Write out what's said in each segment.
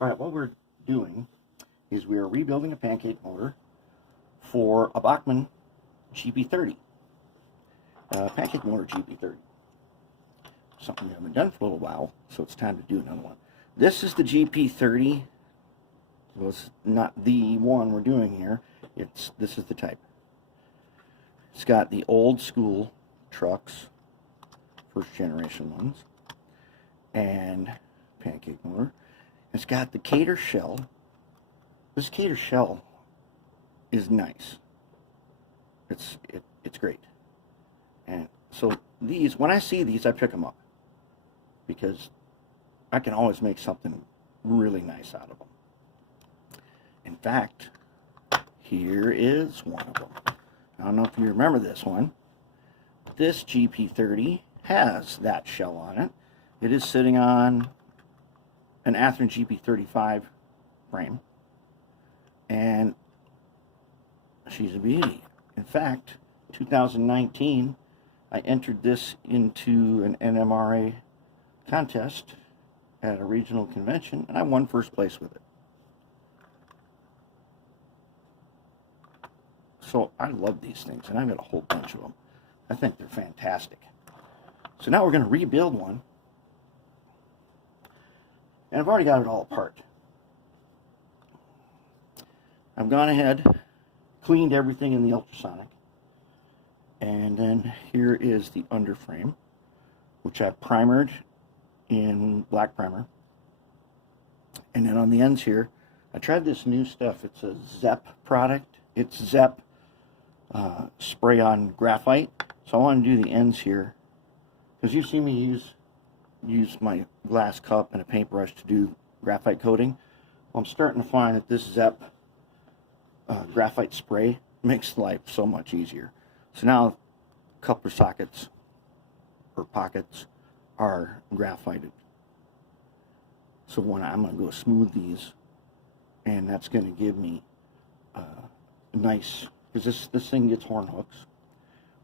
Alright, what we're doing is we are rebuilding a Pancake motor for a Bachmann GP30. Pancake motor GP30. Something we haven't done for a little while, so it's time to do another one. This is the GP30. Well, it's not the one we're doing here. This is the type. It's got the old school trucks, first generation ones, and Pancake motor. It's got the Cater shell. This Cater shell is nice. It's great. And so these, when I see these, I pick them up because I can always make something really nice out of them. In fact, here is one of them. I don't know if you remember this one. This GP30 has that shell on it. It is sitting on an Athearn GP35 frame, and she's a beauty. In fact, 2019, I entered this into an NMRA contest at a regional convention, and I won first place with it. So I love these things, and I've got a whole bunch of them. I think they're fantastic. So now we're going to rebuild one. And I've already got it all apart. I've gone ahead, cleaned everything in the ultrasonic. And then here is the underframe, which I've primered in black primer. And then on the ends here, I tried this new stuff. It's a Zepp product. It's Zepp spray on graphite. So I want to do the ends here, because you see me use my glass cup and a paintbrush to do graphite coating. Well, I'm starting to find that this Zepp graphite spray makes life so much easier. So now coupler sockets or pockets are graphited. So when I'm going to go smooth these, and that's going to give me nice, because this thing gets horn hooks.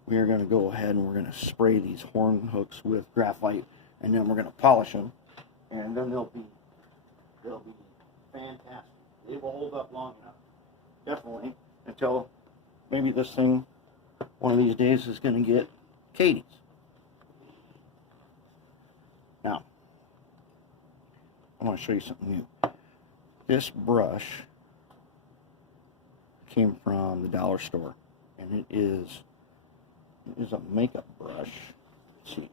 We are going to go ahead and we're going to spray these horn hooks with graphite, and then we're going to polish them, and then they'll be fantastic. They will hold up long enough, definitely, until maybe this thing one of these days is going to get Katie's. Now, I want to show you something new. This brush came from the dollar store, and it is a makeup brush. Let's see.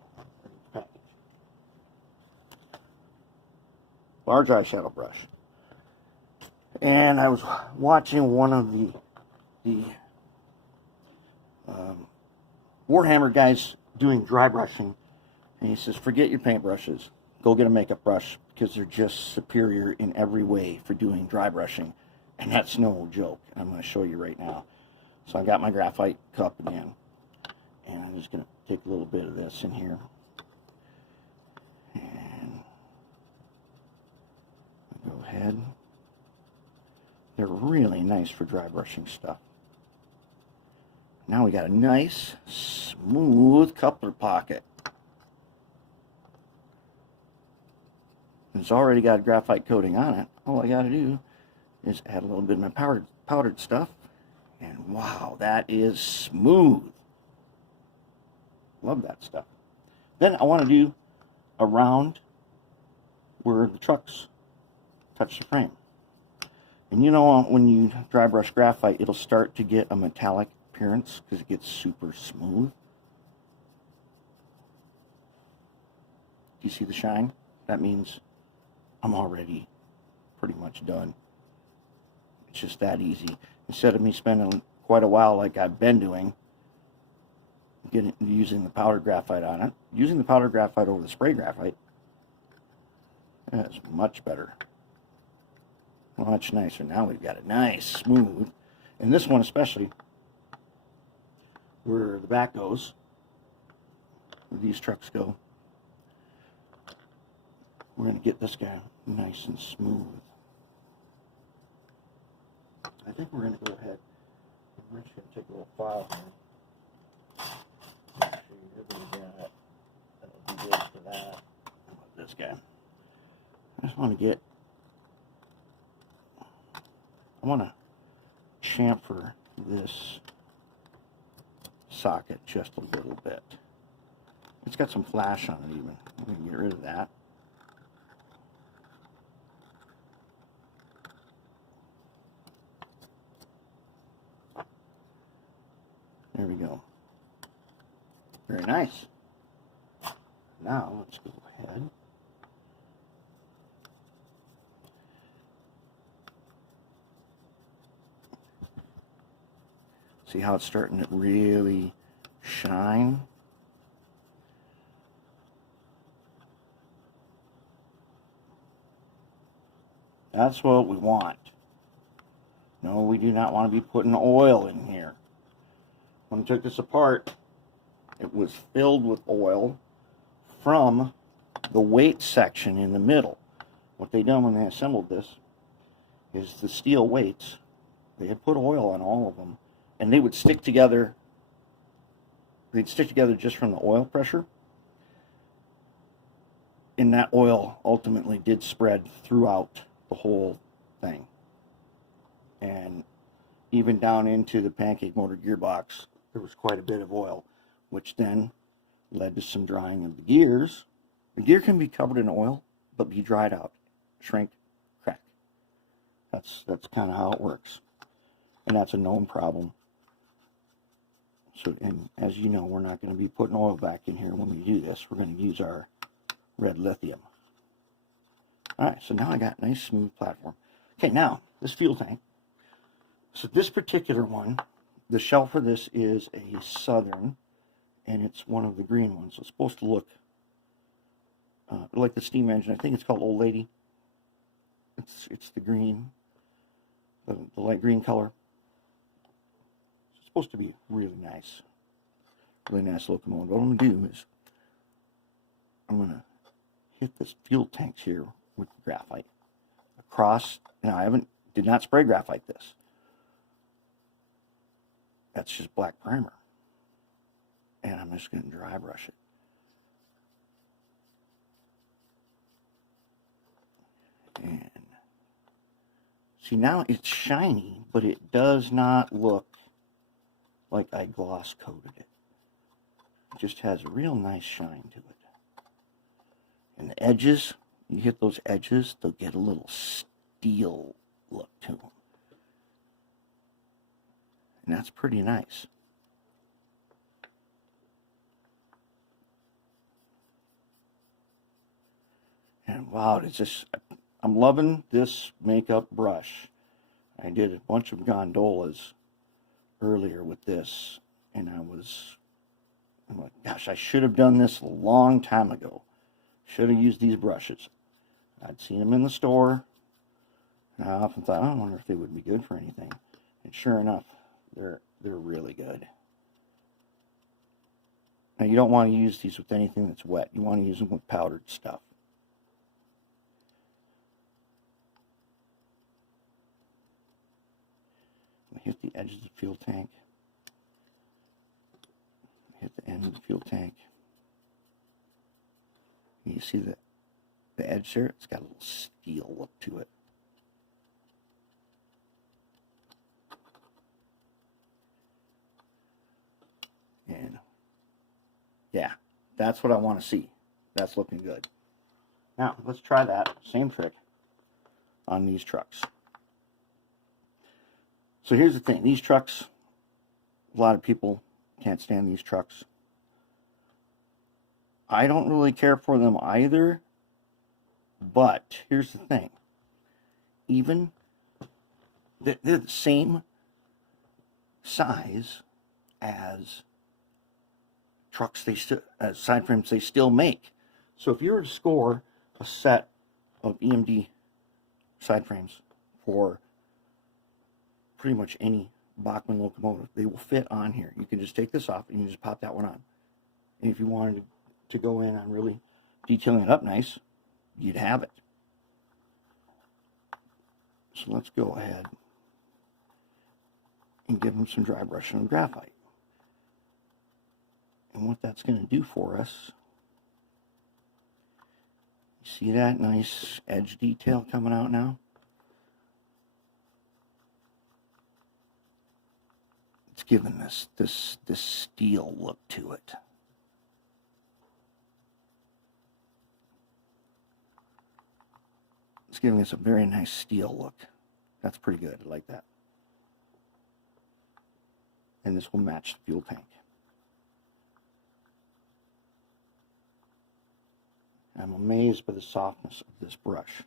Large eyeshadow brush. And I was watching one of the Warhammer guys doing dry brushing, and he says, forget your paint brushes, go get a makeup brush, because they're just superior in every way for doing dry brushing. And that's no joke. I'm going to show you right now. So I got my graphite cup again, and I'm just going to take a little bit of this in here, and go ahead. They're really nice for dry brushing stuff. Now we got a nice, smooth coupler pocket. It's already got a graphite coating on it. All I got to do is add a little bit of my powdered stuff, and wow, that is smooth. Love that stuff. Then I want to do around where the trucks touch the frame. And you know, when you dry brush graphite, it'll start to get a metallic appearance because it gets super smooth. Do you see the shine? That means I'm already pretty much done. It's just that easy. Instead of me spending quite a while like I've been doing, using the powdered graphite on it, using the powdered graphite over the spray graphite, that's much better. Much nicer. Now we've got it nice, smooth. And this one especially, where the back goes, where these trucks go, we're going to get this guy nice and smooth. I think we're going to go ahead. We're just going to take a little file here. Make sure you really got it. That'll be good for that. How about this guy? I just want to get want to chamfer this socket just a little bit. It's got some flash on it even. I'm going to get rid of that. There we go. Very nice. Now let's go ahead. See how it's starting to really shine? That's what we want. No, we do not want to be putting oil in here. When I took this apart, it was filled with oil from the weight section in the middle. What they done when they assembled this is the steel weights, they had put oil on all of them, and they would stick together. They'd stick together just from the oil pressure. And that oil ultimately did spread throughout the whole thing. And even down into the Pancake motor gearbox, there was quite a bit of oil, which then led to some drying of the gears. The gear can be covered in oil, but be dried out, shrink, crack. That's kind of how it works. And that's a known problem. So, and as you know, we're not going to be putting oil back in here when we do this. We're going to use our red lithium. Alright, so now I got a nice smooth platform. Okay, now, this fuel tank. So this particular one, the shell for this is a Southern, and it's one of the green ones. So it's supposed to look like the steam engine. I think it's called Old Lady. It's the green, the light green color. It's supposed to be really nice locomotive. What I'm going to do is I'm going to hit this fuel tanks here with graphite across. Now I did not spray graphite this. That's just black primer. And I'm just going to dry brush it. And see, now it's shiny, but it does not look like I gloss coated it. It just has a real nice shine to it. And the edges, you hit those edges, they'll get a little steel look to them. And that's pretty nice. And wow, it's just, I'm loving this makeup brush. I did a bunch of gondolas earlier with this, and I'm like, gosh, I should have done this a long time ago. Should have used these brushes. I'd seen them in the store, and I often thought, I wonder if they would be good for anything. And sure enough, they're really good. Now, you don't want to use these with anything that's wet. You want to use them with powdered stuff. Hit the edge of the fuel tank. Hit the end of the fuel tank. You see the edge there? It's got a little steel look to it. And yeah, that's what I want to see. That's looking good. Now, let's try that same trick on these trucks. So here's the thing. These trucks, a lot of people can't stand these trucks. I don't really care for them either. But here's the thing. Even they're the same size as trucks as side frames they still make. So if you were to score a set of EMD side frames for pretty much any Bachmann locomotive, they will fit on here. You can just take this off and you just pop that one on. And if you wanted to go in on really detailing it up nice, you'd have it. So let's go ahead and give them some dry brushing and graphite. And what that's going to do for us, you see that nice edge detail coming out now? giving this steel look to it. It's giving us a very nice steel look. That's pretty good. I like that. And this will match the fuel tank. I'm amazed by the softness of this brush.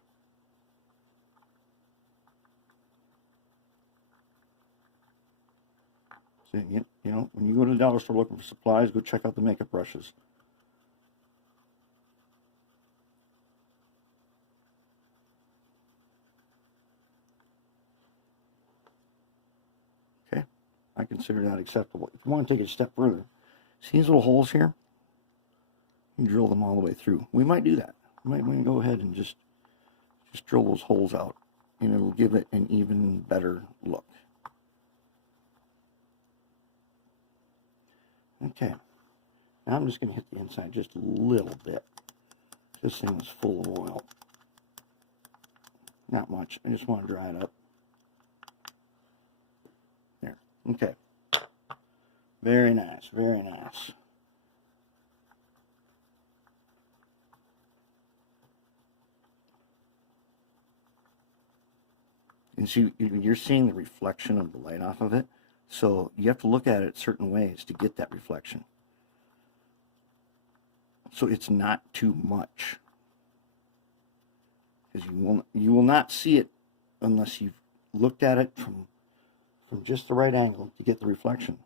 So, you know, when you go to the dollar store looking for supplies, go check out the makeup brushes. Okay, I consider that acceptable. If you want to take it a step further, see these little holes here? You drill them all the way through. We might do that. We might want to go ahead and just drill those holes out, and it'll give it an even better look. Okay, now I'm just going to hit the inside just a little bit. This thing is full of oil. Not much. I just want to dry it up. There. Okay. Very nice. Very nice. And see, you're seeing the reflection of the light off of it. So you have to look at it certain ways to get that reflection. So it's not too much. Because you will not see it unless you've looked at it from just the right angle to get the reflection.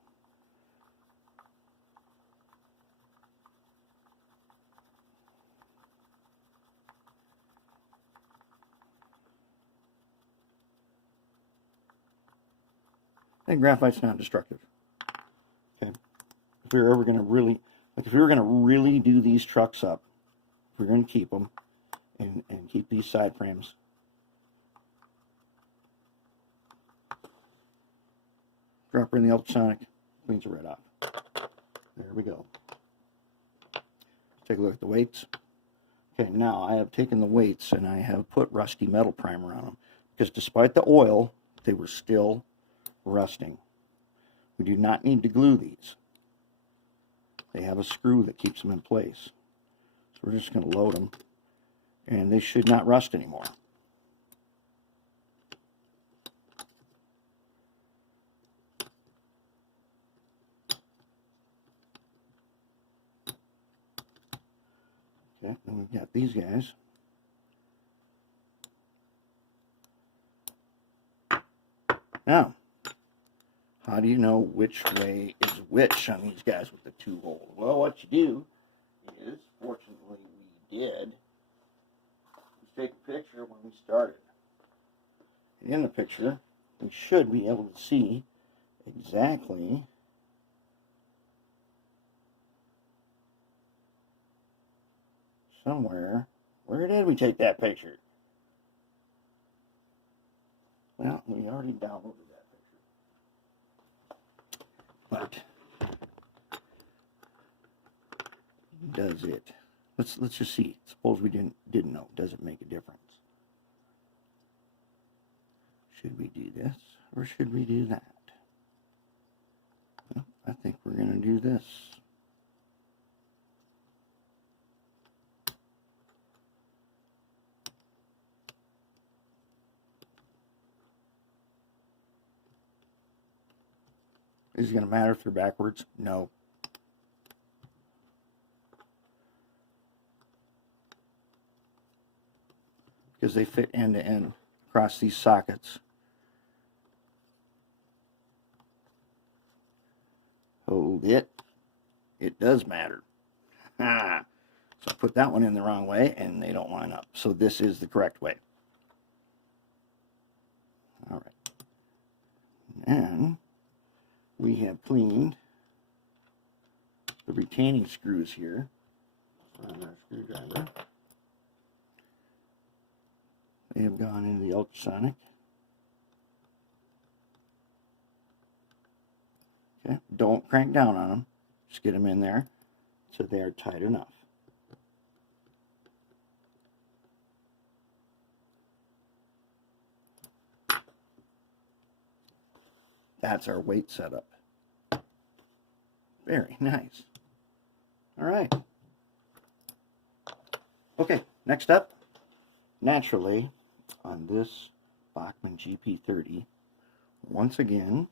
And graphite's not destructive. Okay. If we were ever going to really, like if we were going to really do these trucks up, if we're going to keep them and keep these side frames, drop her in the ultrasonic, cleans it right off. There we go. Take a look at the weights. Okay, now I have taken the weights and I have put rusty metal primer on them because despite the oil, they were still rusting. We do not need to glue these. They have a screw that keeps them in place. So we're just going to load them, and they should not rust anymore. Okay, then we've got these guys. Now, how do you know which way is which on these guys with the two holes? Well, what you do is, fortunately we did, just take a picture when we started. And in the picture, we should be able to see exactly somewhere. Where did we take that picture? Well, we already downloaded that picture. But does it? Let's just see. Suppose we didn't know. Does it make a difference? Should we do this or should we do that? Well, I think we're going to do this. Is it going to matter if they're backwards? No. Because they fit end to end across these sockets. Hold it. It does matter. Ah. So I put that one in the wrong way and they don't line up. So this is the correct way. All right. And we have cleaned the retaining screws here on our screwdriver. They have gone into the ultrasonic. Okay, don't crank down on them. Just get them in there so they are tight enough. That's our weight setup. Very nice. All right. Okay, next up, naturally, on this Bachmann GP30, once again,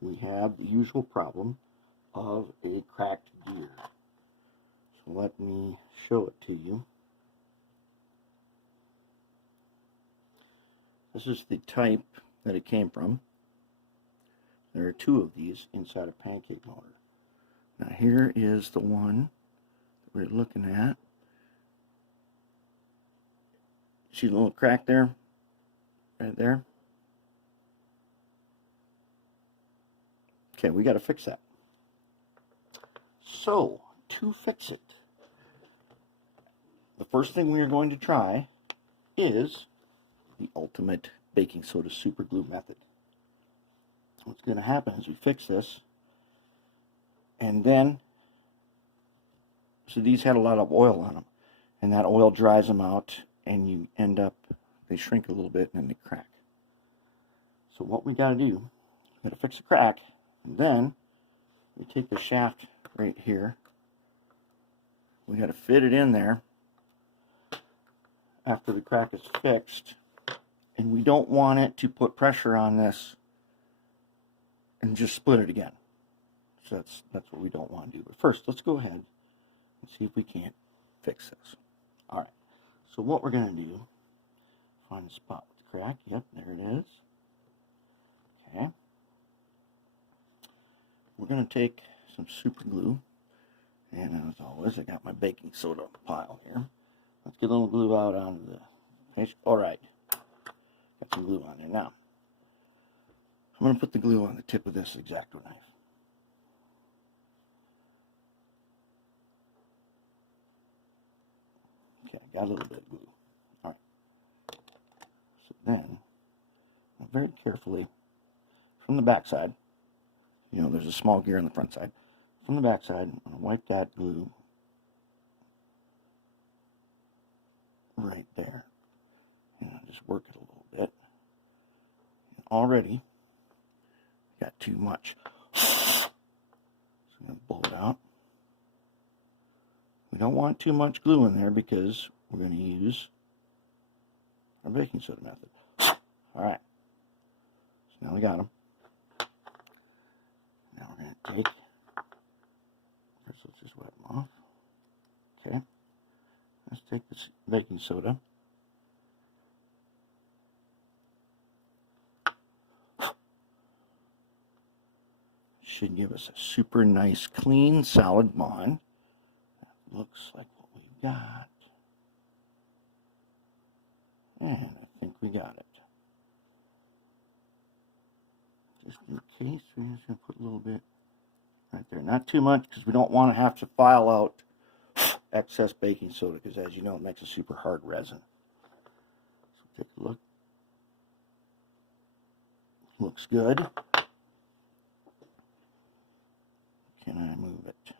we have the usual problem of a cracked gear. So let me show it to you. This is the type that it came from. There are two of these inside a Pancake motor. Now here is the one that we're looking at. See the little crack there? Right there? Okay, we got to fix that. So, to fix it, the first thing we are going to try is the ultimate baking soda super glue method. What's going to happen is we fix this, and then, so these had a lot of oil on them, and that oil dries them out, and you end up, they shrink a little bit, and then they crack. So what we got to do, we got to fix the crack, and then we take the shaft right here, we got to fit it in there after the crack is fixed, and we don't want it to put pressure on this and just split it again. So that's what we don't want to do. But first, let's go ahead and see if we can't fix this. All right. So what we're going to do, find the spot with the crack. Yep, there it is. Okay. We're going to take some super glue, and as always, I got my baking soda pile here. Let's get a little glue out onto the page. All right. Got some glue on there now. I'm going to put the glue on the tip of this X-Acto knife. Okay, I got a little bit of glue. All right. So then, very carefully, from the back side, you know, there's a small gear on the front side. From the back side, I'm going to wipe that glue right there. And I'll just work it a little bit. And already, got too much. So I'm going to blow it out. We don't want too much glue in there because we're going to use our baking soda method. Alright. So now we got them. Now we're going to take, first let's just wipe them off. Okay. Let's take this baking soda. Should give us a super nice, clean, solid bond. That looks like what we've got. And I think we got it. Just in case, we're just going to put a little bit right there. Not too much, because we don't want to have to file out excess baking soda, because as you know, it makes a super hard resin. So take a look. Looks good. Can I move it?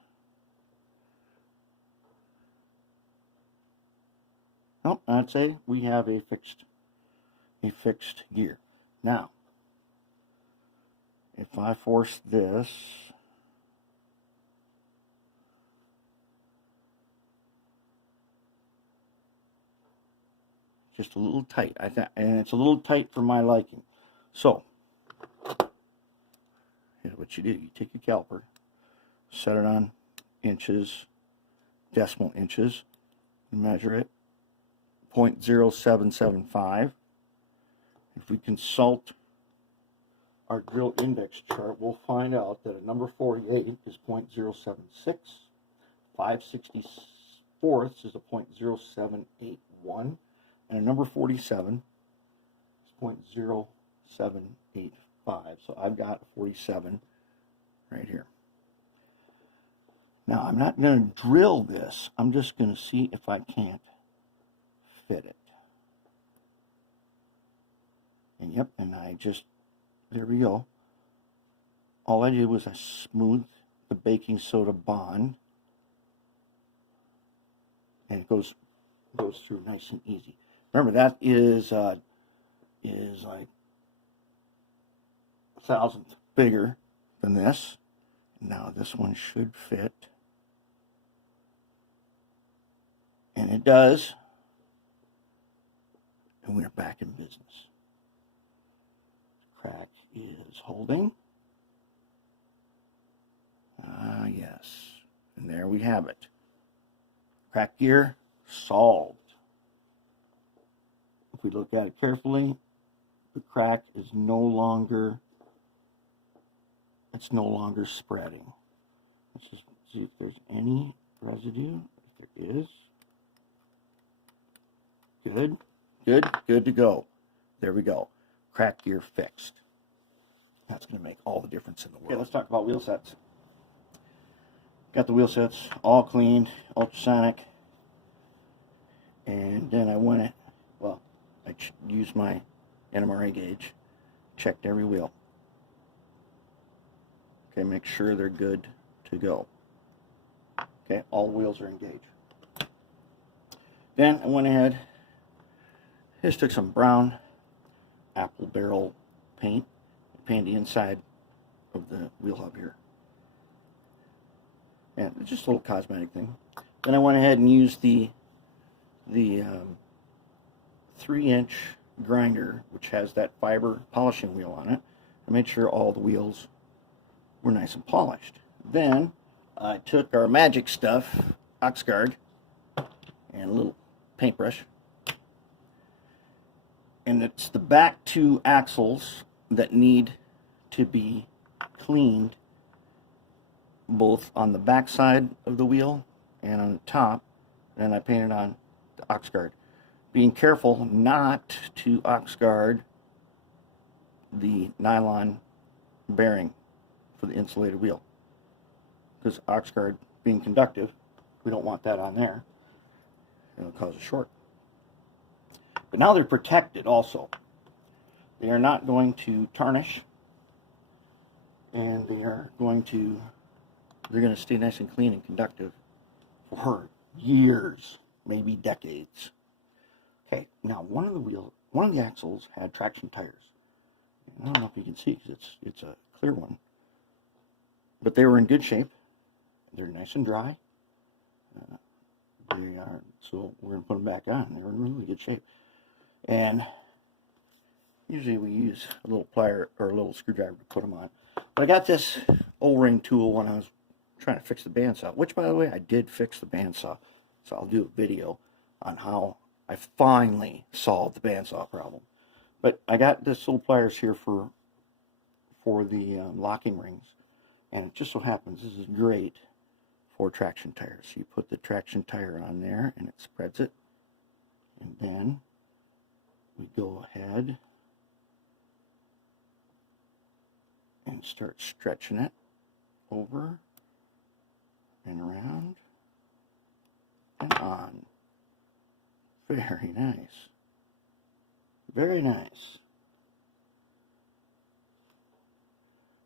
Nope, I'd say we have a fixed gear. Now, if I force this, just a little tight, and it's a little tight for my liking. So, here's what you do. You take your caliper, set it on inches, decimal inches, and measure it, 0.0775. If we consult our drill index chart, we'll find out that a number 48 is 0.076, 5/64 is a 0.0781, and a number 47 is 0.0785. So I've got 47 right here. Now, I'm not going to drill this. I'm just going to see if I can't fit it. And yep, and I just, there we go. All I did was I smoothed the baking soda bond. And it goes through nice and easy. Remember, that is like 1/1000th bigger than this. Now this one should fit. And it does. And we're back in business. Crack is holding. Ah, yes. And there we have it. Crack gear solved. If we look at it carefully, the crack is no longer, it's no longer spreading. Let's just see if there's any residue. If there is. Good, good, good to go. There we go. Crack gear fixed. That's going to make all the difference in the world. Okay, let's talk about wheel sets. Got the wheel sets all cleaned, ultrasonic, and then I went it. Well, I used my NMRA gauge, checked every wheel. Okay, make sure they're good to go. Okay, all wheels are engaged. Then I went ahead, just took some brown apple barrel paint, painted the inside of the wheel hub here. And it's just a little cosmetic thing. Then I went ahead and used the 3-inch grinder, which has that fiber polishing wheel on it. I made sure all the wheels were nice and polished. Then I took our magic stuff, Oxguard, and a little paintbrush. And it's the back two axles that need to be cleaned, both on the back side of the wheel and on the top. And I painted on the Oxguard. Being careful not to Oxguard the nylon bearing for the insulated wheel, because Oxguard being conductive, we don't want that on there. It'll cause a short. But now they're protected also. They are not going to tarnish, and they're going to stay nice and clean and conductive for years, maybe decades. Okay, now one of the axles had traction tires. I don't know if you can see because it's a clear one, but they were in good shape. They're nice and dry. So we're going to put them back on. They're in really good shape. And usually we use a little plier or a little screwdriver to put them on. But I got this O-ring tool when I was trying to fix the bandsaw, which, by the way, I did fix the bandsaw. So I'll do a video on how I finally solved the bandsaw problem. But I got this little pliers here for the locking rings. And it just so happens this is great for traction tires. So you put the traction tire on there and it spreads it. And then we go ahead and start stretching it over and around and on. Very nice. Very nice.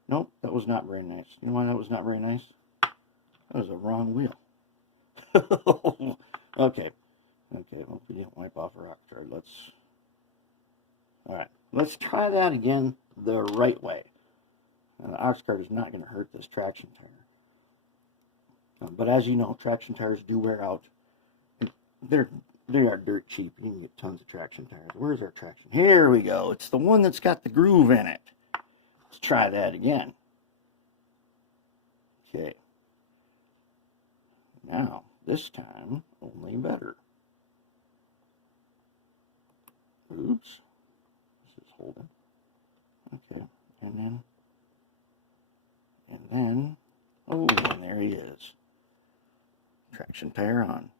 Nope, that was not very nice. You know why that was not very nice? That was a wrong wheel. Okay. Okay, well, we didn't wipe off our Oxguard. Alright, let's try that again the right way. Now, the Oxguard is not going to hurt this traction tire. But as you know, traction tires do wear out. They are dirt cheap. You can get tons of traction tires. Where's our traction? Here we go. It's the one that's got the groove in it. Let's try that again. Okay. Now, this time, only better. Oops. This is holding. Okay. And then, oh, and there he is. Traction tire on.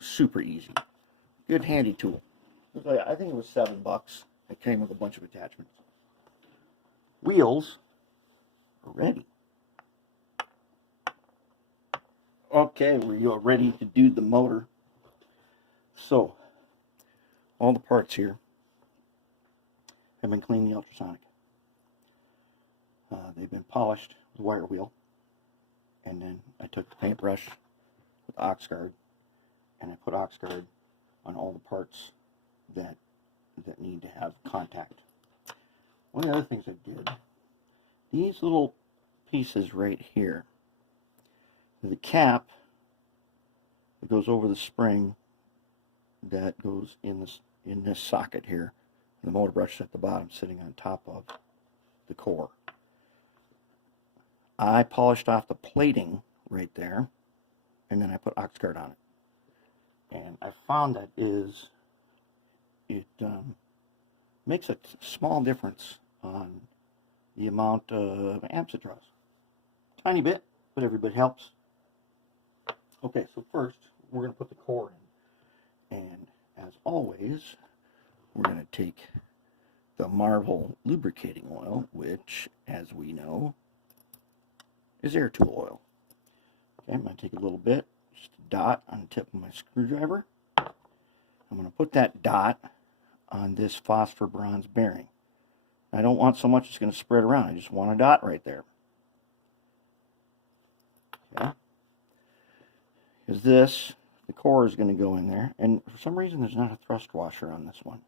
Super easy. Good handy tool. I think it was $7. It came with a bunch of attachments. Wheels are ready. Okay, we are ready to do the motor. So, all the parts here have been cleaned the ultrasonic. They've been polished with wire wheel. And then I took the paintbrush with Oxguard and I put Oxguard on all the parts that need to have contact. One of the other things I did, these little piece is right here. The cap that goes over the spring that goes in this socket here. The motor brush is at the bottom, sitting on top of the core. I polished off the plating right there, and then I put Oxguard on it. And I found that it makes a small difference on the amount of amps it draws. Tiny bit, but every bit helps. Okay, so first we're going to put the core in. And as always, we're going to take the Marvel lubricating oil, which, as we know, is air tool oil. Okay, I'm going to take a little bit, just a dot on the tip of my screwdriver. I'm going to put that dot on this phosphor bronze bearing. I don't want so much it's going to spread around. I just want a dot right there. Okay. Because the core is going to go in there, and for some reason there's not a thrust washer on this one.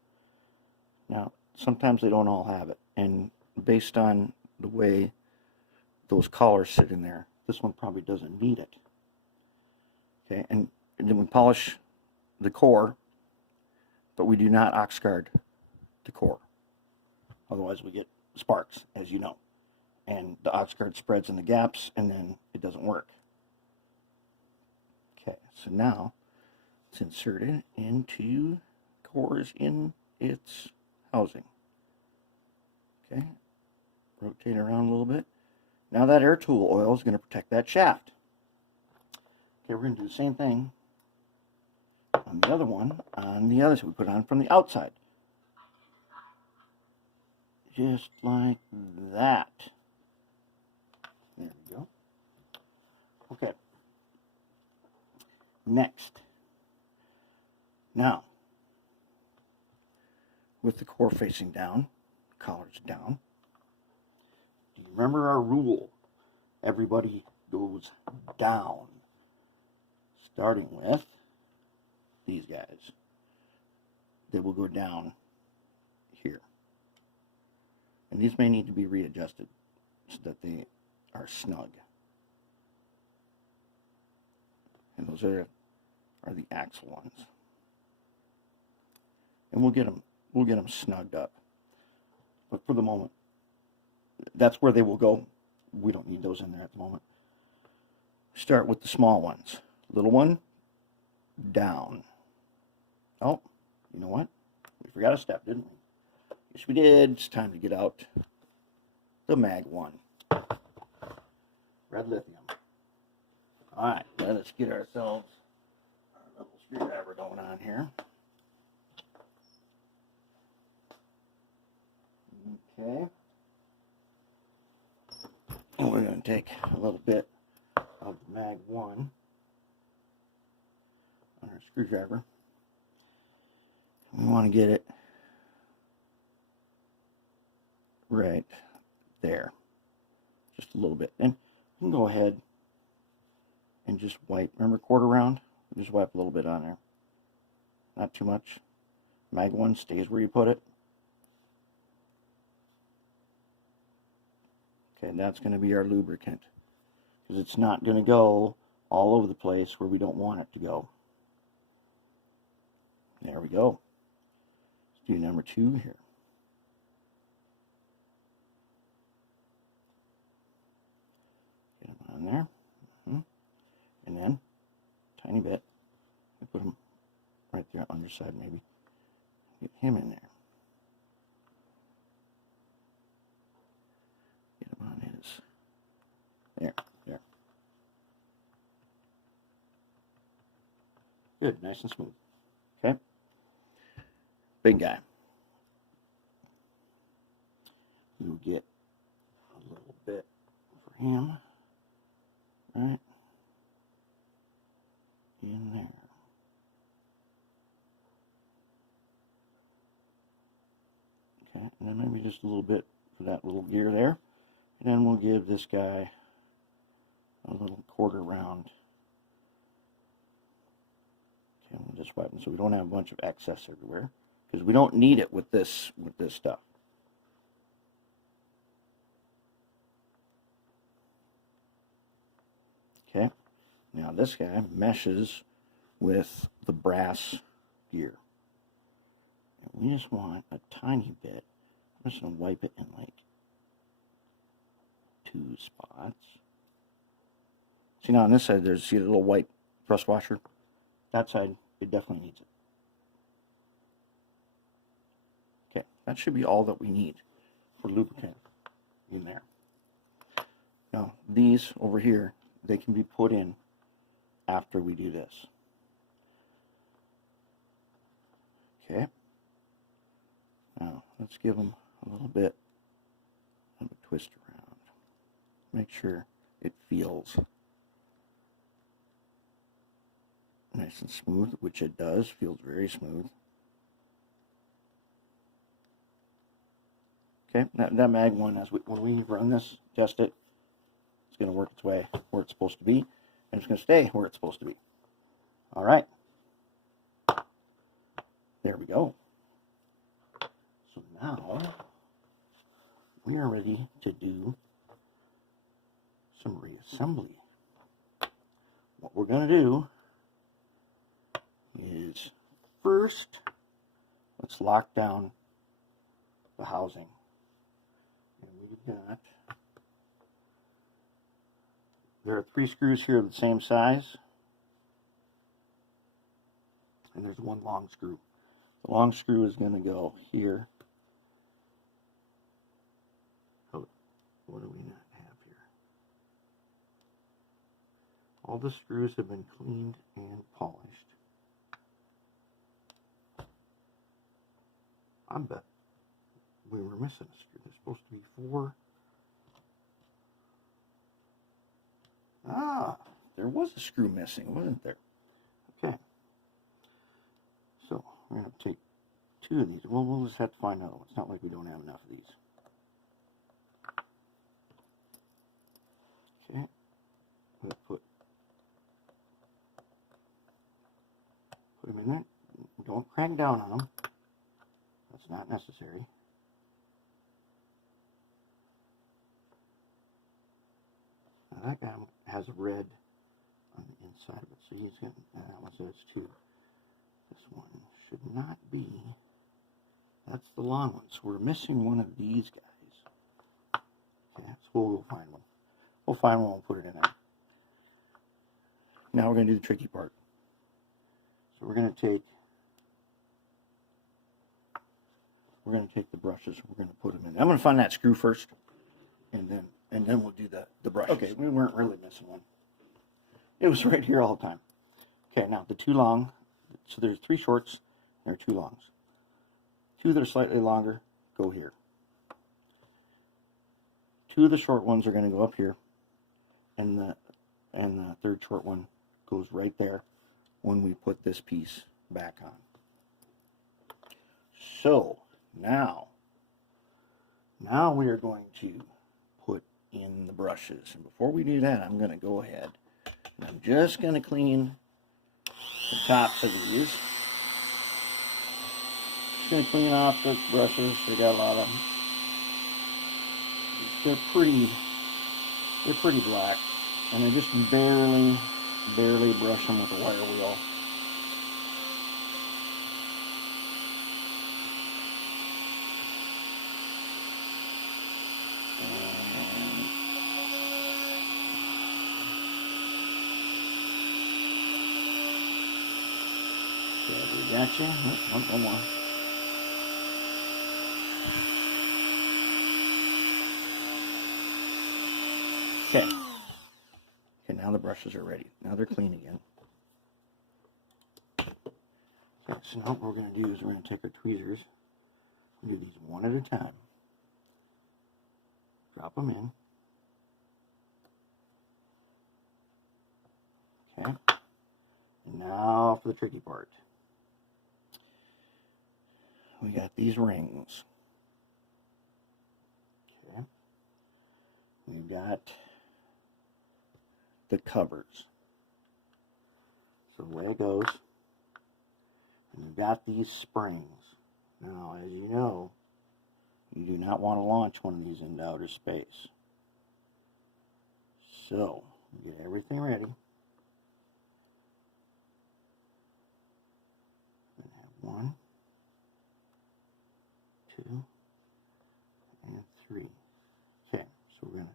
Now, sometimes they don't all have it, and based on the way those collars sit in there, this one probably doesn't need it. Okay, and then we polish the core, but we do not Oxguard the core. Otherwise we get sparks, as you know. And the Oxguard spreads in the gaps, and then it doesn't work. Okay, so now it's inserted into cores in its housing. Okay, rotate around a little bit. Now that air tool oil is going to protect that shaft. Okay, we're going to do the same thing on the other one, on the other side. We put it on from the outside. Just like that. There we go. Okay. Next. Now, with the core facing down, collars down. Do you remember our rule? Everybody goes down. Starting with these guys. They will go down here. And these may need to be readjusted so that they are snug. And those are the axle ones. And we'll get them snugged up. But for the moment, that's where they will go. We don't need those in there at the moment. Start with the small ones. Little one, down. Oh, you know what? We forgot a step, didn't we? Yes, we did. It's time to get out the Mag 1. Red lithium. Alright, let us get ourselves our little screwdriver going on here. Okay. And we're going to take a little bit of Mag 1 on our screwdriver. We want to get it right there. Just a little bit. And you can go ahead and just wipe. Remember quarter round? Just wipe a little bit on there. Not too much. Mag 1 stays where you put it. Okay, that's going to be our lubricant. Because it's not going to go all over the place where we don't want it to go. There we go. Let's do number 2 here. Get them on there. And then, tiny bit. Put him right there, underside maybe. Get him in there. Get him on his. There. Good, nice and smooth. Okay. Big guy. You'll get a little bit for him. Right. In there. Okay, and then maybe just a little bit for that little gear there. And then we'll give this guy a little quarter round. Okay, we'll just wipe them so we don't have a bunch of excess everywhere. Because we don't need it with this stuff. Okay, now this guy meshes with the brass gear. And we just want a tiny bit. I'm just going to wipe it in like 2 spots. See, now on this side, see the little white rust washer? That side, it definitely needs it. Okay, that should be all that we need for lubricant in there. Now, these over here, they can be put in after we do this. Okay. Now, let's give them a little bit of a twist around. Make sure it feels nice and smooth, which it does. Feels very smooth. Okay, that mag one, when we run this, test it, it's going to work its way where it's supposed to be, and it's going to stay where it's supposed to be. All right. There we go. So now we are ready to do some reassembly. What we're going to do is first, let's lock down the housing. And we've got, there are 3 screws here of the same size, and there's 1 long screw. The long screw is going to go here. Oh, what do we not have here? All the screws have been cleaned and polished. I bet we were missing a screw. There's supposed to be 4. Ah, there was a screw missing, wasn't there? Okay. So we're going to take 2 of these. Well, we'll just have to find another one. It's not like we don't have enough of these. Okay. We'll put them in there. Don't crank down on them. That's not necessary. Now that guy has a red on the inside of it, so he's going to, that one says 2. This one should not be. That's the long one, so we're missing one of these guys. Okay, so we'll find one. We'll find one, we'll put it in there. Now we're going to do the tricky part. So we're going to take the brushes, we're going to put them in. I'm going to find that screw first, and then we'll do the brushes. Okay, we weren't really missing one. It was right here all the time. Okay, now the 2 long, so there's 3 shorts, there are 2 longs. 2 that are slightly longer go here. 2 of the short ones are going to go up here, and the 3rd short one goes right there when we put this piece back on. So now we are going to put in the brushes. And before we do that, I'm going to go ahead and I'm just going to clean the tops of these. Just going to clean off the brushes. They got a lot of them. They're pretty black, and I just barely brush them with a wire wheel. We got you. One more. Okay. Okay, now the brushes are ready. Now they're clean again. Okay, so now what we're going to do is we're going to take our tweezers and do these one at a time. Drop them in. Okay. And now for the tricky part. We got these rings. Okay. We've got the covers. So the way it goes. And we've got these springs. Now, as you know, you do not want to launch one of these into outer space. So, Get everything ready. We're going to have 1, 2, and 3. Okay, so we're going to,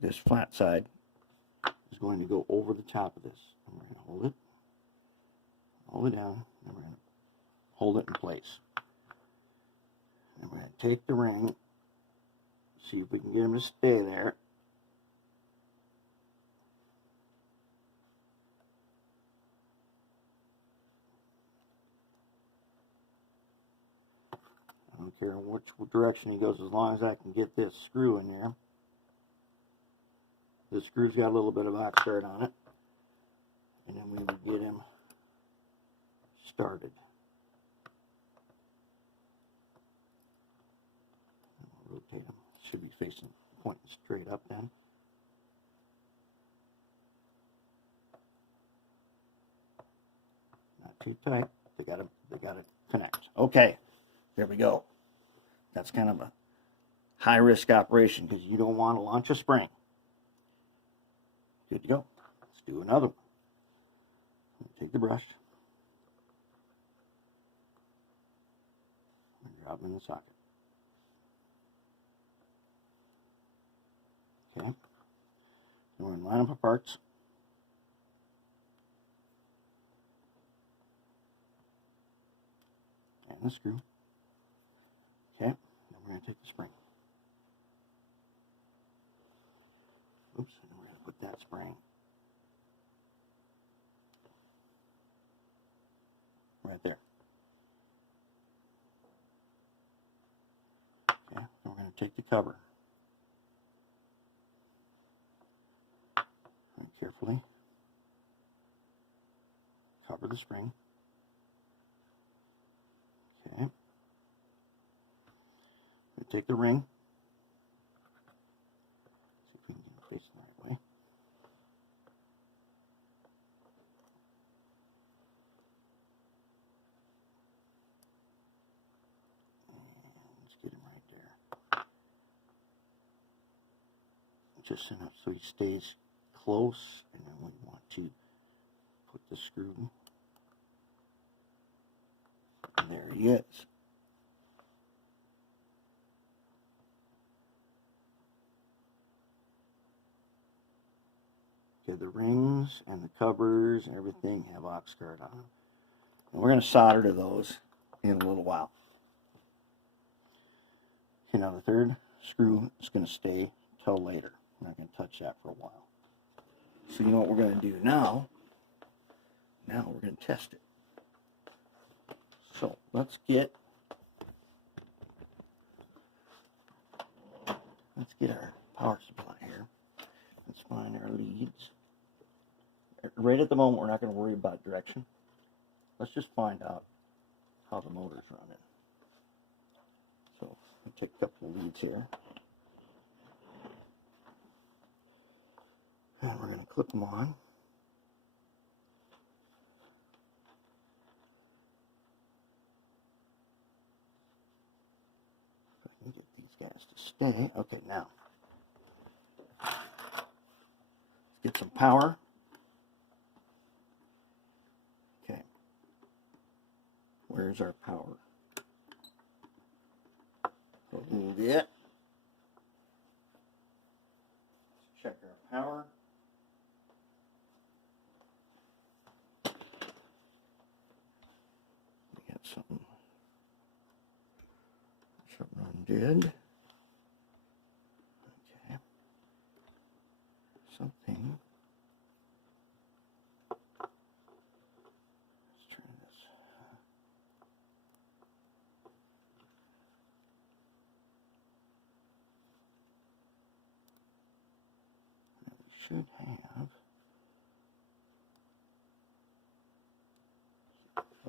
this flat side is going to go over the top of this. And we're going to hold it down, and we're going to hold it in place. And we're going to take the ring, see if we can get him to stay there. I don't care which direction he goes, as long as I can get this screw in there. The screw's got a little bit of oxguard on it, and then we would get him started. We'll rotate him. Should be facing, pointing straight up then. Not too tight. They gotta connect. Okay, there we go. That's kind of a high risk operation because you don't want to launch a spring. Good to go. Let's do another one. Take the brush and drop them in the socket. Okay. Then we're going to line up our parts. And the screw. Okay. Then we're going to take the spring. Oops. And we're going to put that spring right there. Okay. Then we're going to take the cover. Very carefully cover the spring. Okay. We take the ring. See if we can get it facing the right way. And let's get him right there. Just enough so he stays close, and then we want to put the screw. And there he is. Okay, the rings and the covers and everything have oxguard on them. And we're going to solder to those in a little while. Okay, now the third screw is going to stay till later. I'm not going to touch that for a while. So you know what we're going to do now? Now we're going to test it. So let's get our power supply here. Let's find our leads. Right at the moment, we're not going to worry about direction. Let's just find out how the motor's running. So I'll take a couple of leads here. And we're going to clip them on. If I can get these guys to stay. Okay, now. Let's get some power. Okay. Where's our power? A little bit. Let's check our power. We got something undid. Okay. Something. Let's try this. Now we should have.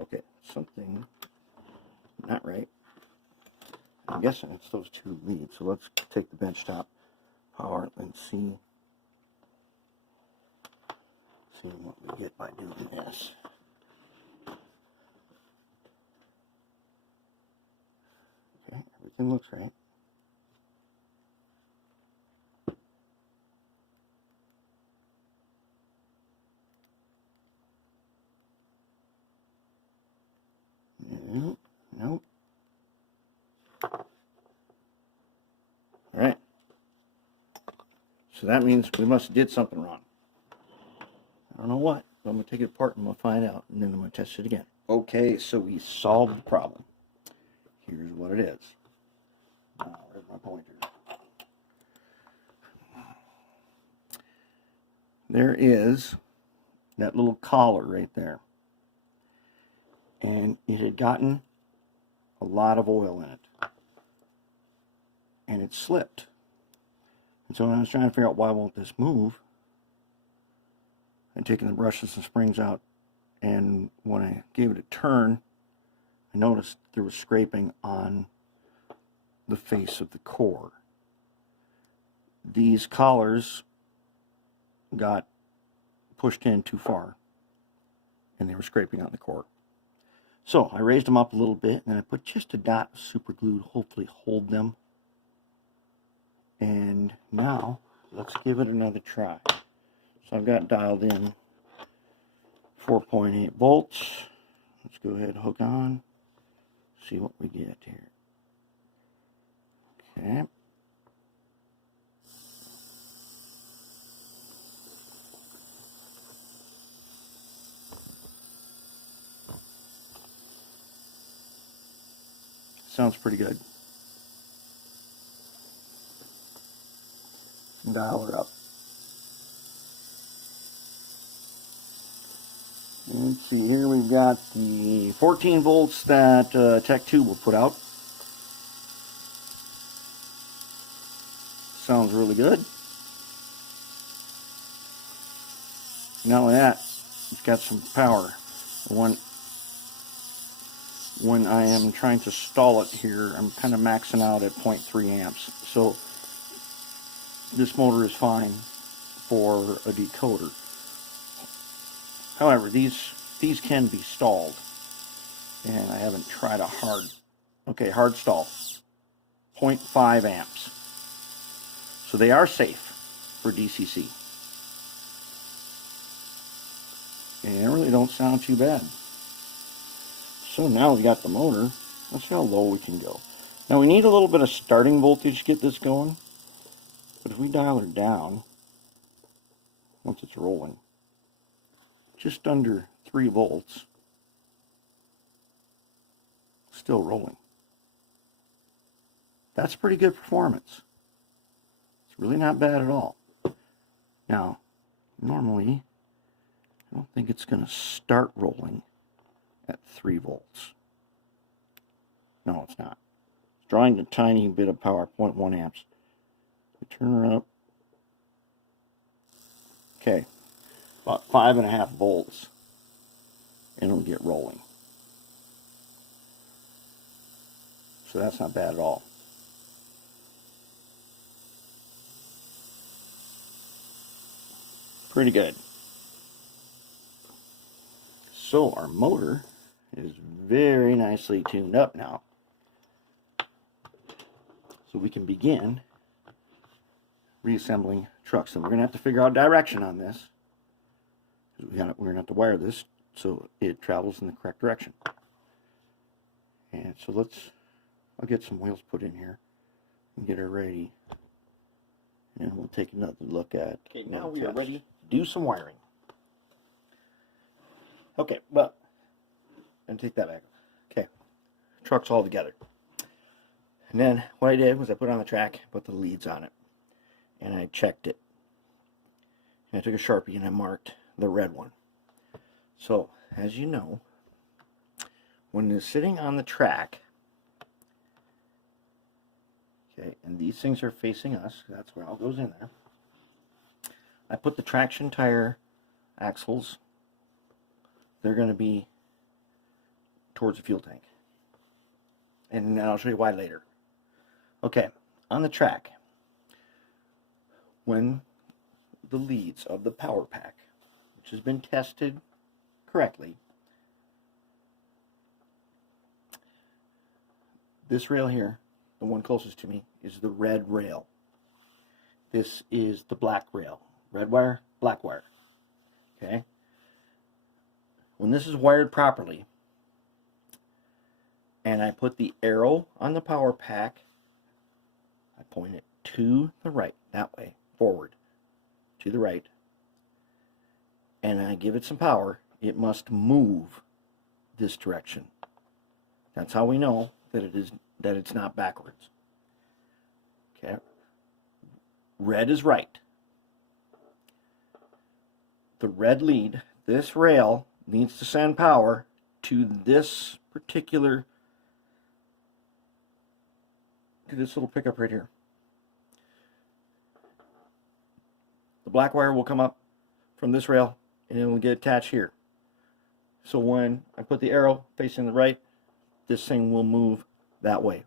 Okay, something not right. I'm guessing it's those two leads. So let's take the benchtop power and see what we get by doing this. Okay, everything looks right. So that means we must have did something wrong. I don't know what, but I'm going to take it apart and we'll find out, and then I'm going to test it again. Okay, so we solved the problem. Here's what it is. Now, where's my pointer? There is that little collar right there. And it had gotten a lot of oil in it. And it slipped. And so when I was trying to figure out why won't this move, I'd taken the brushes and springs out, and when I gave it a turn, I noticed there was scraping on the face of the core. These collars got pushed in too far, and they were scraping on the core. So I raised them up a little bit, and I put just a dot of super glue to hopefully hold them. And now let's give it another try. So I've got dialed in 4.8 volts. Let's go ahead and hook on. See what we get here. Okay. Sounds pretty good. Dial it up. Let's see, here we've got the 14 volts that Tech 2 will put out. Sounds really good. Not only that, it's got some power. When I am trying to stall it here, I'm kind of maxing out at 0.3 amps. So this motor is fine for a decoder. However, these can be stalled, and I haven't tried a hard stall, 0.5 amps. So they are safe for DCC, and they really don't sound too bad. So now we got the motor. Let's see how low we can go. Now we need a little bit of starting voltage to get this going, but if we dial her down, once it's rolling, just under 3 volts, still rolling. That's pretty good performance. It's really not bad at all. Now, normally, I don't think it's going to start rolling at 3 volts. No, it's not. It's drawing a tiny bit of power, 0.1 amps. We turn her up. Okay. About 5.5 volts, and it'll get rolling. So that's not bad at all. Pretty good. So our motor is very nicely tuned up now. So we can begin reassembling trucks. And we're going to have to figure out direction on this. We're going to have to wire this so it travels in the correct direction. And so I'll get some wheels put in here and get her ready. And we'll take another look at. Okay, now we are ready to do some wiring. Okay, well, and take that back. Okay, truck's all together. And then what I did was I put it on the track, put the leads on it, and I checked it. And I took a Sharpie and I marked the red one. So, as you know, when it's sitting on the track, okay, and these things are facing us, that's where all goes in there, I put the traction tire axles, they're going to be towards the fuel tank. And I'll show you why later. Okay, on the track, when the leads of the power pack, which has been tested correctly, this rail here, the one closest to me, is the red rail. This is the black rail. Red wire, black wire. Okay? When this is wired properly, and I put the arrow on the power pack, I point it to the right, that way, forward. to the right, and I give it some power, it must move this direction. That's how we know that it's not backwards. Okay. Red is right. The red lead, this rail, needs to send power to this particular, to this little pickup right here. The black wire will come up from this rail and it will get attached here. So when I put the arrow facing the right, this thing will move that way.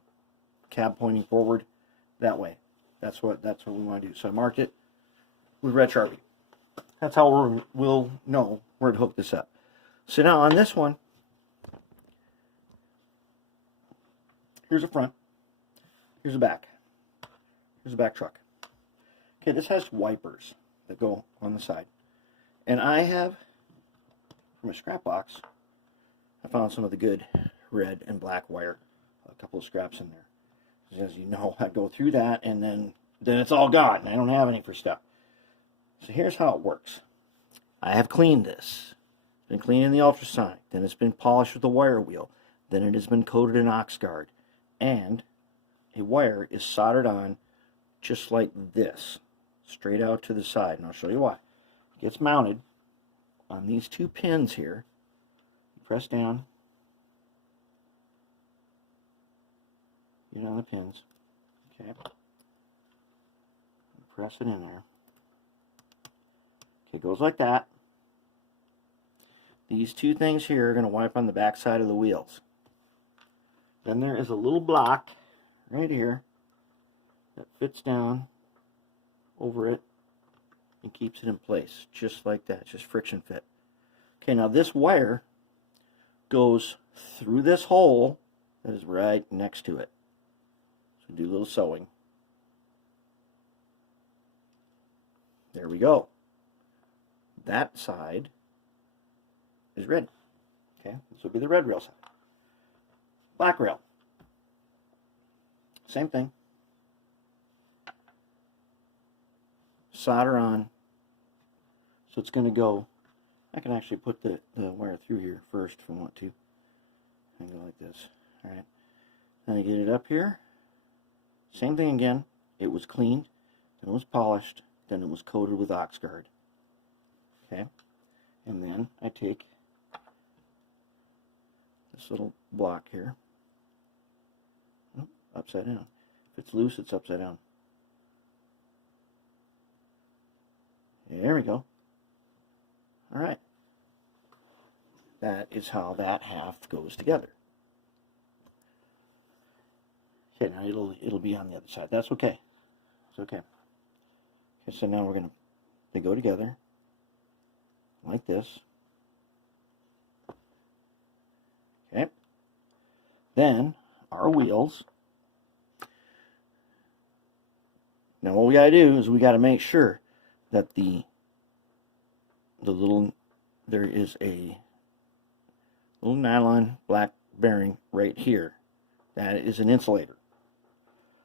Cab pointing forward that way. That's what we want to do. So I marked it with red Sharpie. That's how we'll know where to hook this up. So now on this one, here's the front, here's the back. Here's the back truck. Okay, this has wipers that go on the side. And I have, from a scrap box, I found some of the good red and black wire. A couple of scraps in there. As you know, I go through that and then it's all gone. I don't have any for stuff. So here's how it works. I have cleaned this. Been cleaned in the ultrasonic. Then it's been polished with a wire wheel. Then it has been coated in Oxguard. And a wire is soldered on just like this. Straight out to the side. And I'll show you why. It gets mounted on these two pins here. Press down. Get on the pins. Okay. Press it in there. Okay, it goes like that. These two things here are going to wipe on the back side of the wheels. Then there is a little block right here that fits down over it and keeps it in place, just like that, just friction fit. Okay, now this wire goes through this hole that is right next to it. So do a little sewing. There we go. That side is red. Okay, this will be the red rail side. Black rail. Same thing. Solder on. So it's going to go. I can actually put the wire through here first if I want to. And go like this. Alright. Then I get it up here. Same thing again. It was cleaned. Then it was polished. Then it was coated with Oxguard. Okay. And then I take this little block here. Oh, upside down. If it's loose, it's upside down. There we go. Alright. That is how that half goes together. Okay, now it'll be on the other side. That's okay. It's okay. Okay, so now they go together like this. Okay. Then our wheels. Now what we gotta do is we gotta make sure that there is a little nylon black bearing right here. That is an insulator.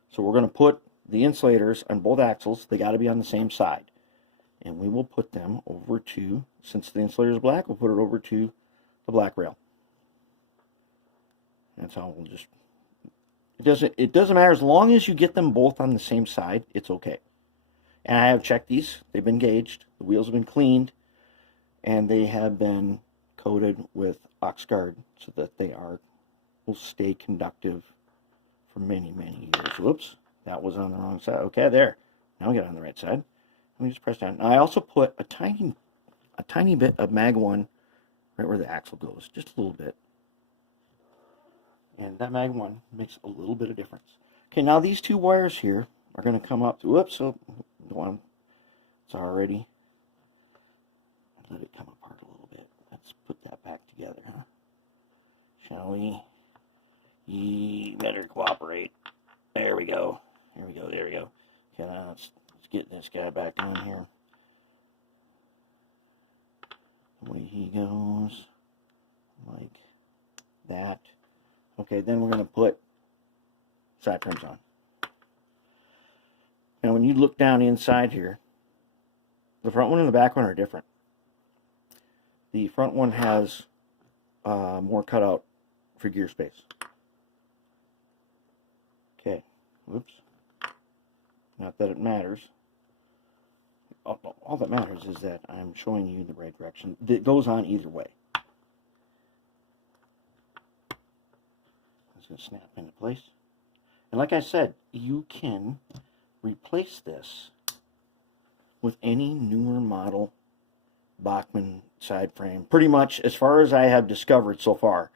So we're going to put the insulators on both axles. They got to be on the same side. And we will put them over to, since the insulator is black, we'll put it over to the black rail. That's how we'll just, it doesn't matter as long as you get them both on the same side, it's okay. And I have checked these. They've been gauged. The wheels have been cleaned. And they have been coated with Oxguard so that will stay conductive for many, many years. Whoops, that was on the wrong side. Okay, there. Now we get it on the right side. Let me just press down. Now I also put a tiny bit of Mag 1 right where the axle goes. Just a little bit. And that Mag 1 makes a little bit of difference. Okay, now these two wires here are going to come up to, whoops, so it's already, let it come apart a little bit. Let's put that back together, huh? Shall we? You better cooperate. There we go. There we go. There we go. Okay, now let's get this guy back on here. Away he goes. Like that. Okay, then we're going to put side frames on. Now when you look down inside here, The front one and the back one are different. The front one has more cutout for gear space. Okay, whoops. Not that it matters. All that matters is that I'm showing you the right direction. It goes on either way. It's going to snap into place. And like I said, you can replace this with any newer model Bachmann side frame. Pretty much, as far as I have discovered so far,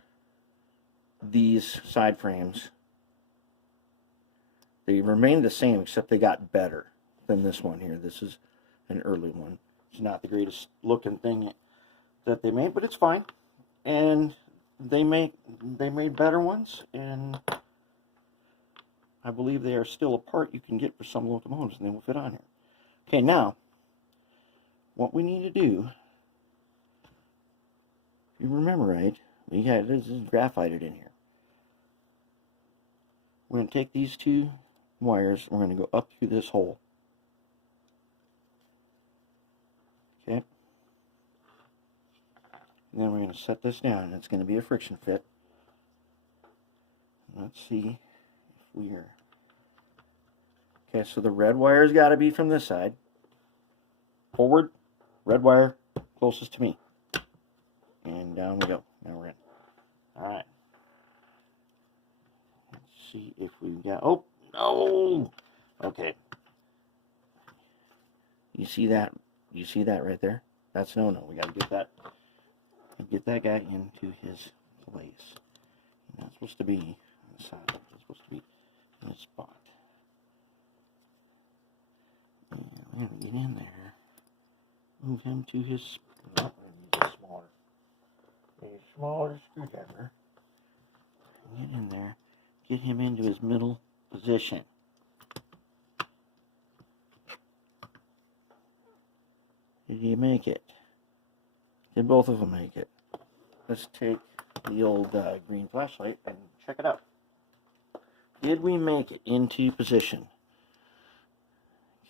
these side frames, they remain the same, except they got better than this one here. This is an early one. It's not the greatest looking thing that they made, but it's fine. And they made better ones, and I believe they are still a part you can get for some locomotives, and they will fit on here. Okay, now what we need to do, if you remember right, we got this is graphited in here. We're going to take these two wires, we're going to go up through this hole. Okay. And then we're going to set this down, and it's going to be a friction fit. Let's see if we are... Okay, so the red wire's got to be from this side. Forward, red wire, closest to me. And down we go. Now we're in. Alright. Let's see if we've got... Oh, no! Okay. You see that? You see that right there? That's no. We got to get that guy into his place. He's not supposed to be on the side. He's supposed to be in his spot. And we're going to get in there. Move him to his... Oh, we're going to use a smaller screwdriver. Get in there. Get him into his middle position. Did he make it? Did both of them make it? Let's take the old green flashlight and check it out. Did we make it into position?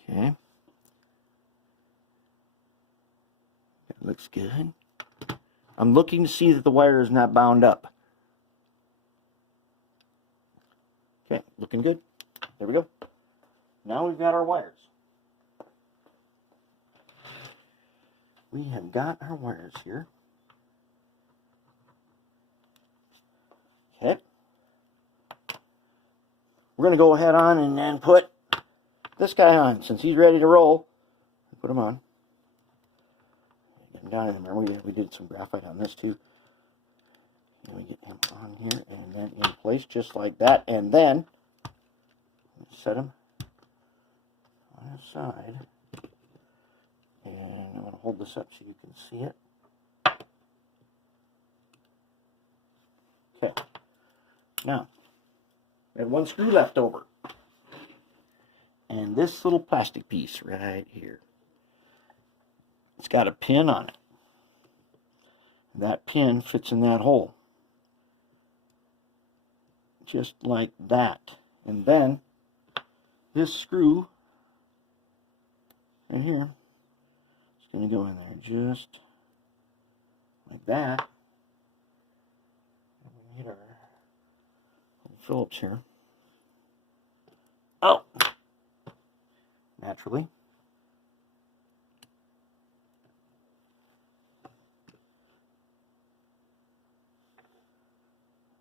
Okay. That looks good. I'm looking to see that the wire is not bound up. Okay, looking good. There we go. Now we've got our wires. We have got our wires here. Okay. We're going to go ahead on and then put this guy on. Since he's ready to roll, put him on. Get him down in there. Remember, we did some graphite on this too. And we get him on here and then in place just like that. And then set him on his side. And I'm going to hold this up so you can see it. Okay. Now, we have one screw left over. And this little plastic piece right here, it's got a pin on it. That pin fits in that hole. Just like that. And then, this screw right here, going to go in there just like that. And we need our Phillips here. Oh! Naturally.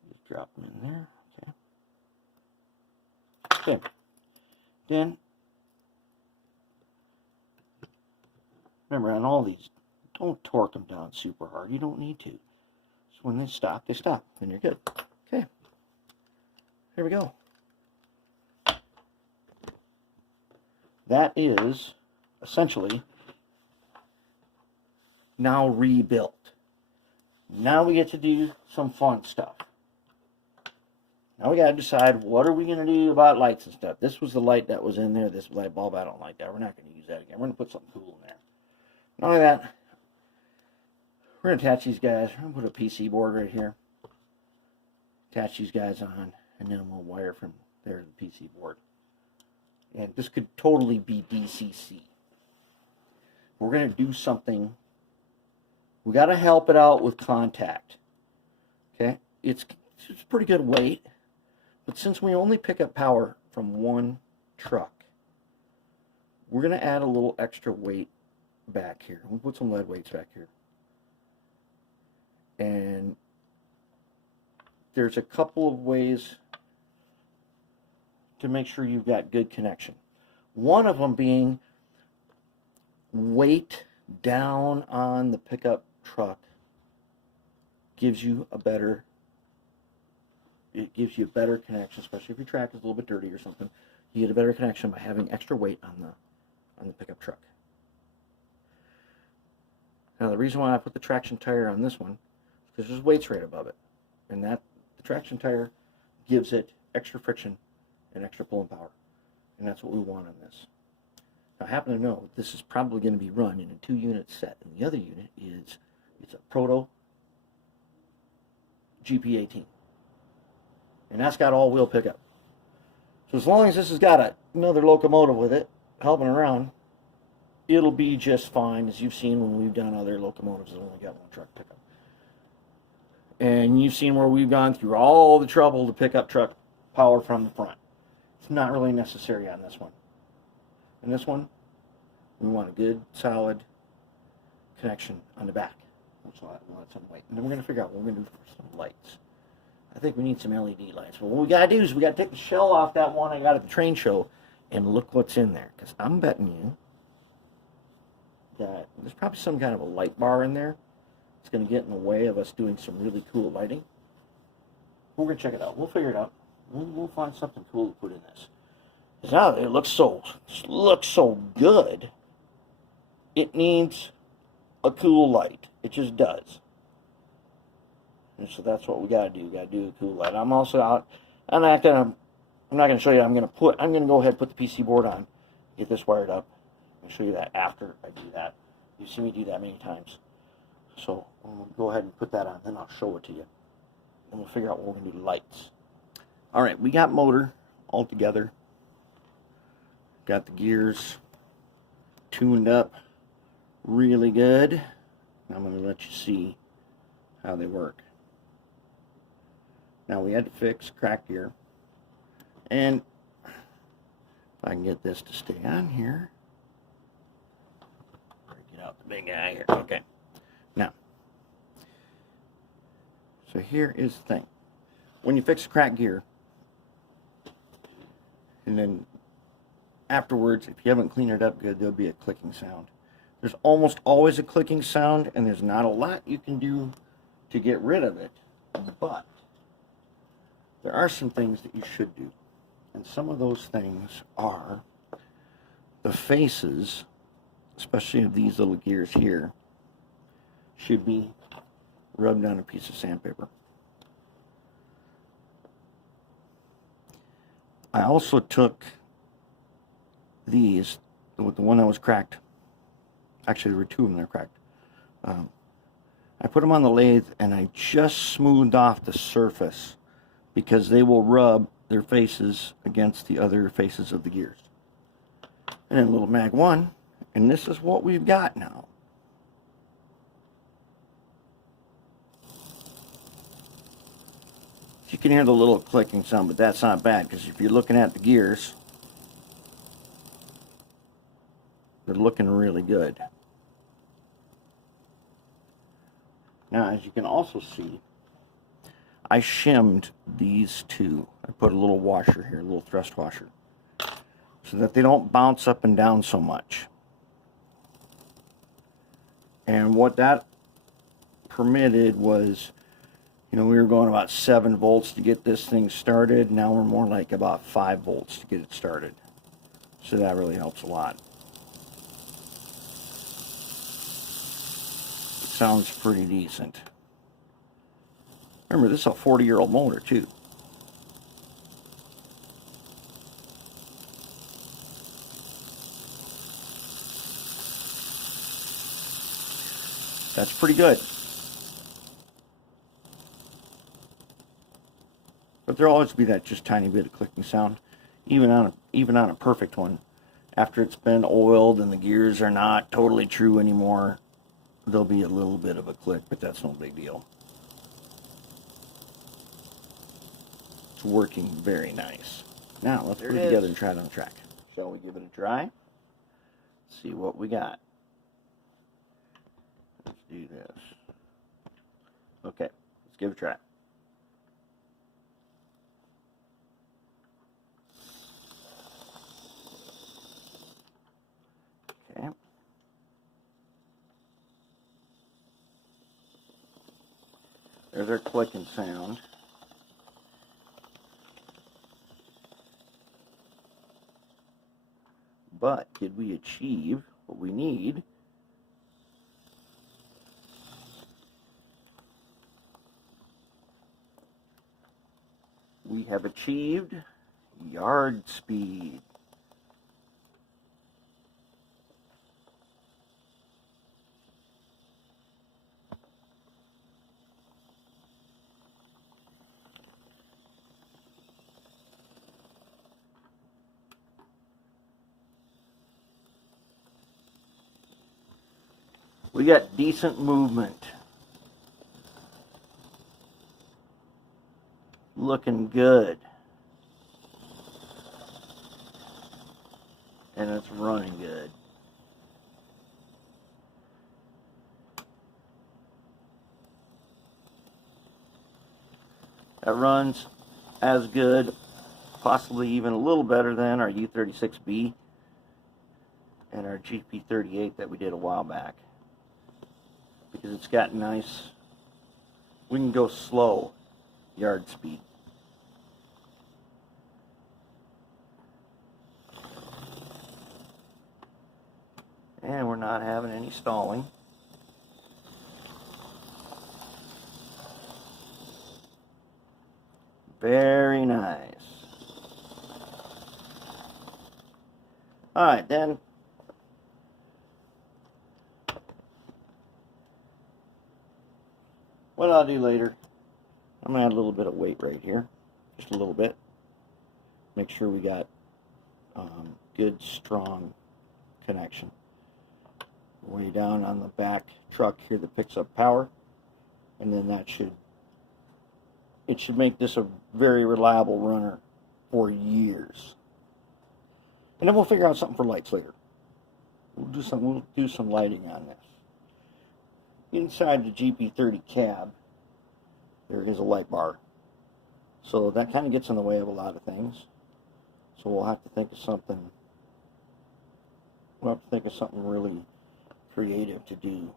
Just drop them in there. Okay. Okay. Then, remember, on all these, don't torque them down super hard. You don't need to. So when they stop, then you're good. Okay. Here we go. That is essentially now rebuilt. Now we get to do some fun stuff. Now we got to decide what are we going to do about lights and stuff. This was the light that was in there. This light bulb, I don't like that. We're not going to use that again. We're going to put something cool in there. Not only that, we're going to attach these guys. I'm going to put a PC board right here. Attach these guys on, and then we'll wire from there to the PC board. And this could totally be DCC. we're going to do something. We got to help it out with contact. Okay? It's a pretty good weight, but since we only pick up power from one truck, we're going to add a little extra weight back here. We'll put some lead weights back here. And there's a couple of ways to make sure you've got good connection. One of them being weight down on the pickup truck gives you a better connection, especially if your track is a little bit dirty or something. You get a better connection by having extra weight on the pickup truck. Now the reason why I put the traction tire on this one is because there's weights right above it, and that the traction tire gives it extra friction and extra pulling power, and that's what we want on this. Now, I happen to know this is probably going to be run in a 2-unit set, and the other unit is it's a Proto GP18, and that's got all-wheel pickup. So as long as this has got another locomotive with it helping around, it'll be just fine, as you've seen when we've done other locomotives that only got one truck pickup. And you've seen where we've gone through all the trouble to pick up truck power from the front. It's not really necessary on this one. In this one, we want a good, solid connection on the back. So we'll add some weight. And then we're going to figure out what we're going to do for some lights. I think we need some LED lights. But what we got to do is we got to take the shell off that one I got at the train show and look what's in there. Because I'm betting you that there's probably some kind of a light bar in there. It's going to get in the way of us doing some really cool lighting. We're going to check it out. We'll figure it out. We'll find something cool to put in this. Now it looks so good. It needs a cool light. It just does. And so that's what we got to do. We got to do a cool light. I'm also out. I'm not going to show you. I'm going to go ahead and put the PC board on. Get this wired up. I'll show you that after I do that. You've seen me do that many times. So we'll go ahead and put that on. Then I'll show it to you. And we'll figure out what we're going to do lights. All right, we got motor all together. Got the gears tuned up really good. I'm going to let you see how they work. Now we had to fix crack gear. And if I can get this to stay on here. Get out the big guy here. Okay. Now, so here is the thing. When you fix crack gear, and then afterwards, if you haven't cleaned it up good, there'll be a clicking sound. There's almost always a clicking sound, and there's not a lot you can do to get rid of it. But there are some things that you should do. And some of those things are the faces, especially of these little gears here, should be rubbed on a piece of sandpaper. I also took these, with the one that was cracked. Actually, there were two of them that were cracked. I put them on the lathe and I just smoothed off the surface because they will rub their faces against the other faces of the gears. And then a little mag 1, and this is what we've got now. You can hear the little clicking sound, but that's not bad because if you're looking at the gears, they're looking really good. Now, as you can also see, I shimmed these two. I put a little washer here, a little thrust washer, so that they don't bounce up and down so much. And what that permitted was, you know, we were going about 7 volts to get this thing started. Now we're more like about 5 volts to get it started. So that really helps a lot. It sounds pretty decent. Remember, this is a 40-year-old motor, too. That's pretty good. But there'll always be that just tiny bit of clicking sound, even on a perfect one. after it's been oiled and the gears are not totally true anymore, there'll be a little bit of a click, but that's no big deal. It's working very nice. Now let's put it together and try it on the track. Shall we give it a try? See what we got. Let's do this. Okay, let's give it a try. Okay. There's our clicking sound. But did we achieve what we need? We have achieved yard speed. We got decent movement. Looking good. And it's running good. That runs as good, possibly even a little better than our U36B and our GP38 that we did a while back. Because it's got nice, we can go slow yard speed. And we're not having any stalling. Very nice. Alright, then what I'll do later, I'm going to add a little bit of weight right here. Just a little bit. Make sure we got good, strong connection. Way down on the back truck here that picks up power. And then that should make this a very reliable runner for years. And then we'll figure out something for lights later. We'll do some lighting on this. Inside the GP30 cab, there is a light bar. So that kind of gets in the way of a lot of things. So we'll have to think of something. We'll have to think of something really creative to do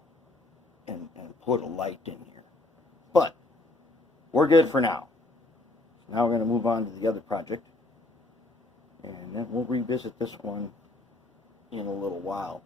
and put a light in here. But we're good for now. Now we're going to move on to the other project. And then we'll revisit this one in a little while.